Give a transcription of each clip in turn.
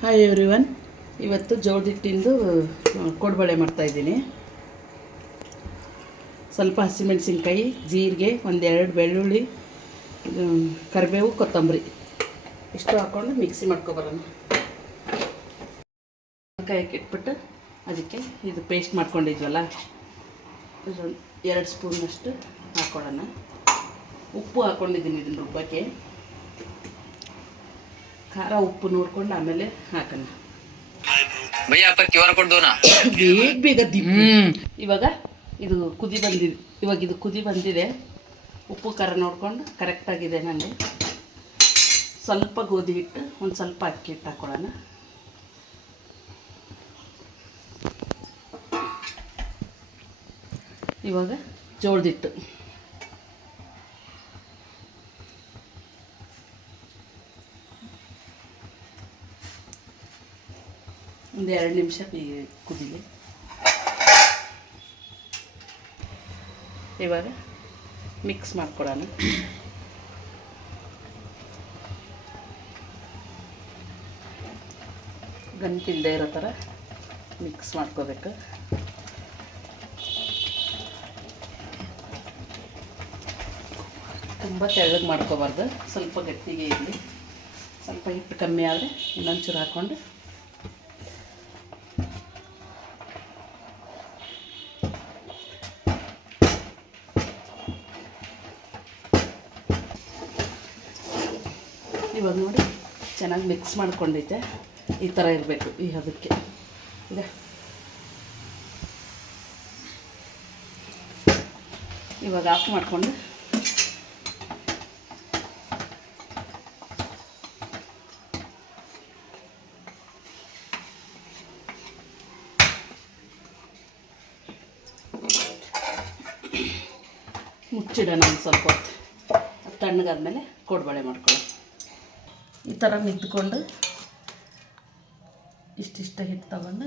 Hi everyone. ಇವತ್ತು ಜೋಳದ ಹಿಟ್ಟಿಂದು ಕೋಡ್ಬಳೆ ಮಾಡ್ತಾಯಿದ್ದೀನಿ. ಸ್ವಲ್ಪ ಹಸಿಮೆಣಸಿನ್ಕಾಯಿ, ಜೀರಿಗೆ, ಒಂದೆರಡು ಬೆಳ್ಳುಳ್ಳಿ, ಕರಿಬೇವು, ಕೊತ್ತಂಬರಿ ಇಷ್ಟು ಹಾಕ್ಕೊಂಡು ಮಿಕ್ಸಿ ಮಾಡ್ಕೊಬರೋಣ. ಕಾಯಕ್ಕೆ ಇಟ್ಬಿಟ್ಟು ಅದಕ್ಕೆ ಇದು ಪೇಸ್ಟ್ ಮಾಡ್ಕೊಂಡಿದ್ವಲ್ಲ, ಇದೊಂದು 2 ಸ್ಪೂನಷ್ಟು ಹಾಕ್ಕೊಳ್ಳೋಣ. ಉಪ್ಪು ಹಾಕ್ಕೊಂಡಿದ್ದೀನಿ ಇದನ್ನು ರುಬ್ಬಕ್ಕೆ. ಖಾರ ಉಪ್ಪು ನೋಡ್ಕೊಂಡು ಆಮೇಲೆ ಹಾಕೋಣ. ಬೇಗ ಬೇಗ ಇವಾಗ ಇದು ಕುದಿ ಬಂದಿದೆ. ಉಪ್ಪು ಖಾರ ನೋಡ್ಕೊಂಡು ಕರೆಕ್ಟಾಗಿದೆ ನನಗೆ. ಸ್ವಲ್ಪ ಗೋಧಿ ಹಿಟ್ಟು, ಒಂದು ಸ್ವಲ್ಪ ಅಕ್ಕಿ ಹಿಟ್ಟು ಹಾಕ್ಕೊಳ್ಳೋಣ. ಇವಾಗ ಜೋಳದ ಹಿಟ್ಟು ಒಂದು 2 ನಿಮಿಷ ಕುದಿಲಿ. ಇವಾಗ ಮಿಕ್ಸ್ ಮಾಡ್ಕೊಳ್ಳೋಣ. ಗಂಟಿಲ್ಲದೆ ಇರೋ ಥರ ಮಿಕ್ಸ್ ಮಾಡ್ಕೋಬೇಕು. ತುಂಬ ತೆಳ್ಳಗೆ ಮಾಡ್ಕೋಬಾರ್ದು, ಸ್ವಲ್ಪ ಗಟ್ಟಿಗೆ ಇರಲಿ. ಸ್ವಲ್ಪ ಹಿಟ್ಟು ಕಮ್ಮಿ ಆದರೆ ಇನ್ನೊಂಚೂರು ಹಾಕ್ಕೊಂಡು ಇವಾಗ ನೋಡಿ ಚೆನ್ನಾಗಿ ಮಿಕ್ಸ್ ಮಾಡ್ಕೊಂಡೈತೆ. ಈ ಥರ ಇರಬೇಕು ಈ ಹದಕ್ಕೆ. ಇದೆ ಇವಾಗ ಆಫ್ ಮಾಡಿಕೊಂಡು ಮುಚ್ಚಿಡೋಣ. ಒಂದು ಸ್ವಲ್ಪ ಹೊತ್ತು ತಣ್ಣಗಾದ್ಮೇಲೆ ಕೋಡ್ಬಳೆ ಮಾಡ್ಕೊಳ್ಳೋಣ. ಈ ಥರ ಮಿದ್ಕೊಂಡು ಇಷ್ಟಿಷ್ಟ ಹಿಟ್ಟು ತಗೊಂಡು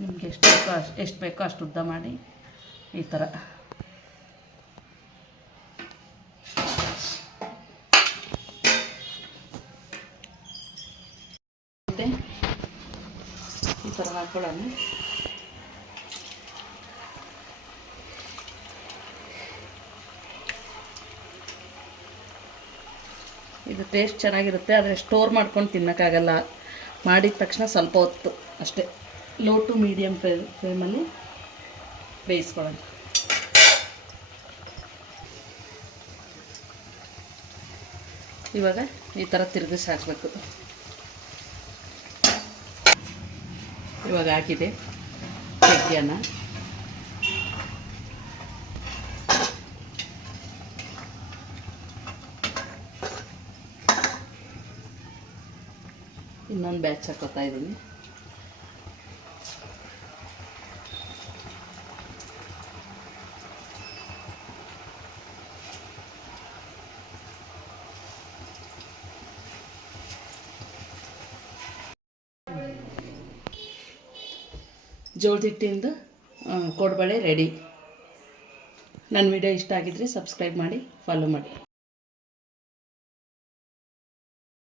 ನಿಮಗೆ ಎಷ್ಟು ಬೇಕೋ ಅಷ್ಟು ಉದ್ದ ಮಾಡಿ ಈ ಥರ ಮತ್ತು ಈ ಥರ ಹಾಕ್ಕೊಳ್ಳೋಣ. ಇದು ಟೇಸ್ಟ್ ಚೆನ್ನಾಗಿರುತ್ತೆ, ಆದರೆ ಸ್ಟೋರ್ ಮಾಡ್ಕೊಂಡು ತಿನ್ನೋಕ್ಕಾಗಲ್ಲ. ಮಾಡಿದ ತಕ್ಷಣ ಸ್ವಲ್ಪ ಹೊತ್ತು ಅಷ್ಟೇ ಲೋ ಟು ಮೀಡಿಯಮ್ ಫ್ಲೇಮಲ್ಲಿ ಬೇಯಿಸ್ಕೊಳ್ಳೋಣ. ಇವಾಗ ಈ ಥರ ತಿರುಗಿಸಿ ಹಾಕಬೇಕು. ಇವಾಗ ಹಾಕಿದೆ ಚಕ್ಕೆಯನ್ನು. ಇನ್ನೊಂದು ಬ್ಯಾಚ್ ಹಾಕೋತಾ ಇದ್ದೀನಿ. ಜೋಳದ ಹಿಟ್ಟಿಂದ ಕೋಡ್ಬಳೆ ರೆಡಿ. ನನ್ನ ವಿಡಿಯೋ ಇಷ್ಟ ಆಗಿದ್ರೆ ಸಬ್ಸ್ಕ್ರೈಬ್ ಮಾಡಿ, ಫಾಲೋ ಮಾಡಿ.